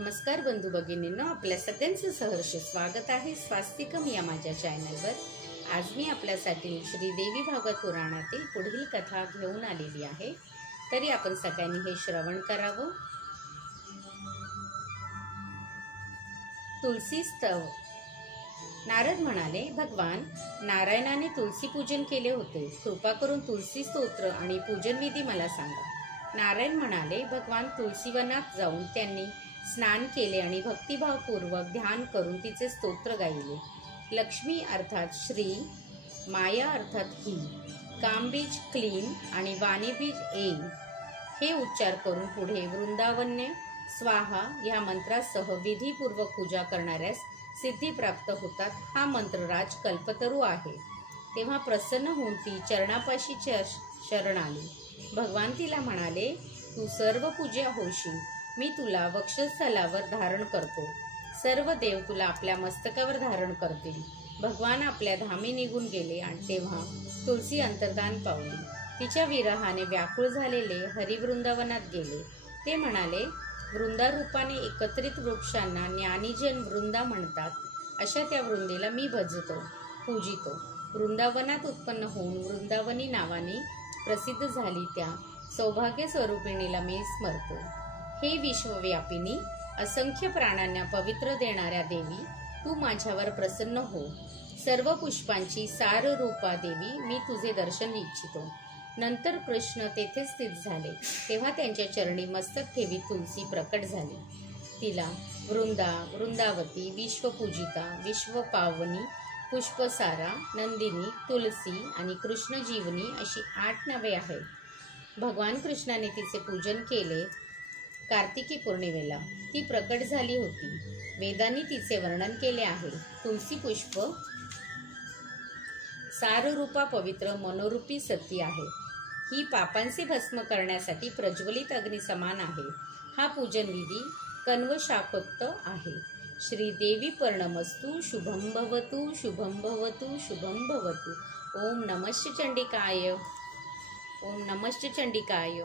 नमस्कार बंधू भगिनींनो, आपल्या सगळ्यांचं सहर्ष स्वागत आहे स्वास्तिकम या माझ्या चॅनलवर। आज मी आपल्यासाठी श्रीदेवी भागवत पुराणातील पुढील कथा घेऊन आलेली आहे, तरी आपण सगळ्यांनी हे श्रवण करावं। तुलसी स्तव। नारद म्हणाले, भगवान नारायणाने तुलसी पूजन केले होते, कृपा करून तुलसी स्तोत्र आणि पूजन विधी मला सांगा। नारायण म्हणाले, भगवान तुलसीवनात जाऊन त्यांनी स्नान केले आणि भक्तिभावपूर्वक ध्यान करून तिचे स्तोत्र गायले। लक्ष्मी अर्थात श्री, माया अर्थात ही, कामबीज क्लीन आणि वाणीबीज ऐन हे उच्चार करून पुढे वृंदावन्य स्वाहा या मंत्रासह विधीपूर्वक पूजा करणाऱ्यास सिद्धी प्राप्त होतात। हा मंत्रराज कल्पतरू आहे। तेव्हा प्रसन्न होऊन ती चरणापाशी शरण आली। भगवान तिला म्हणाले, तू सर्व पूज्य होशील, मी तुला वक्षस्थलावर धारण करतो, सर्व देव तुला आपल्या मस्तकावर धारण करतील। भगवान आपल्या धामी निघून गेले आणि तेव्हा तुलसी अंतर्धान पावली। तिच्या विरहाने व्याकुळ झालेले हरी वृंदावनात गेले। ते म्हणाले, वृंदारूपाने एकत्रित वृक्षांना ज्ञानीजन वृंदा म्हणतात, अशा त्या वृंदेला मी भजतो, पूजितो। वृंदावनात उत्पन्न होऊन वृंदावनी नावाने प्रसिद्ध झाली त्या सौभाग्य स्वरूपिणीला मी स्मरतो। हे विश्वव्यापिनी, असंख्य प्राण्यांना पवित्र देणाऱ्या देवी, तू माझ्यावर प्रसन्न हो। सर्व पुष्पांची सार रूपा देवी, मी तुझे दर्शन इच्छितो। नंतर कृष्ण तेथे स्थित झाले, तेव्हा त्यांच्या चरणी मस्तक ठेवी तुलसी प्रकट झाली। तिला वृंदा, वृंदावती, विश्वपूजिता, विश्वपावनी, पुष्पसारा, नंदिनी, तुलसी आणि कृष्णजीवनी अशी 8 नावे आहेत। भगवान कृष्णाने तिचे पूजन केले। कार्तिकी पौर्णिमेला ती प्रकट झाली होती। वेदांनी तिचे वर्णन केले आहे। तुलसी पुष्प साररूपा पवित्र मनोरूपी सती आहे। ही पापांचे भस्म करण्यासाठी प्रज्वलित अग्नी समान आहे। हा पूजन विधी कण्व शाखोक्त आहे। श्रीदेवी पर्णमस्तु, शुभं भवतु, शुभं भवतु, शुभं भवतु। ओम नमश्च चंडिकाय, ओम नमश्च चंडिकाय।